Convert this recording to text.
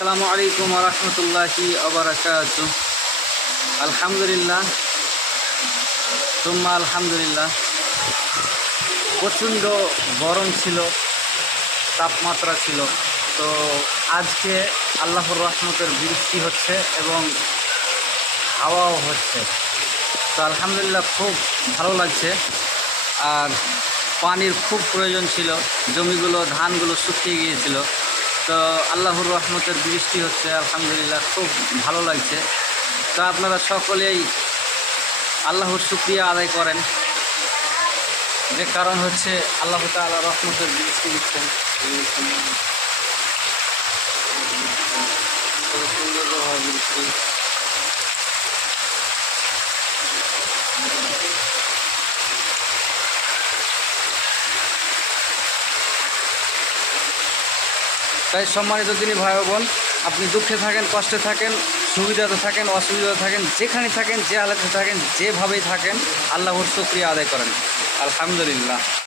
আসসালামু আলাইকুম রহমতুল্লাহি আবরাকাত আলহামদুলিল্লাহ। তুম্মা আলহামদুলিল্লাহ। প্রচণ্ড গরম ছিল, তাপমাত্রা ছিল। তো আজকে আল্লাহর রহমতের বৃষ্টি হচ্ছে এবং হাওয়াও হচ্ছে। তো আলহামদুলিল্লাহ খুব ভালো লাগছে। আর পানির খুব প্রয়োজন ছিল, জমিগুলো, ধানগুলো শুকিয়ে গিয়েছিল। তো আল্লাহর রহমতের বৃষ্টি হচ্ছে, আলহামদুলিল্লাহ, খুব ভালো লাগছে। তো আপনারা সকলেই আল্লাহর শুক্রিয়া আদায় করেন। যে কারণ হচ্ছে আল্লাহ তাআলা রহমতের বৃষ্টি দিচ্ছেন। সুন্দরভাবে বৃষ্টি। তাই সম্মানিত তিনি ভাই বোন, আপনি দুঃখে থাকেন, কষ্টে থাকেন, সুবিধাতে থাকেন, অসুবিধাতে থাকেন, যেখানে থাকেন, যে হালাতে থাকেন, যেভাবেই থাকেন, আল্লাহর শুক্রিয়া আদায় করেন। আলহামদুলিল্লাহ।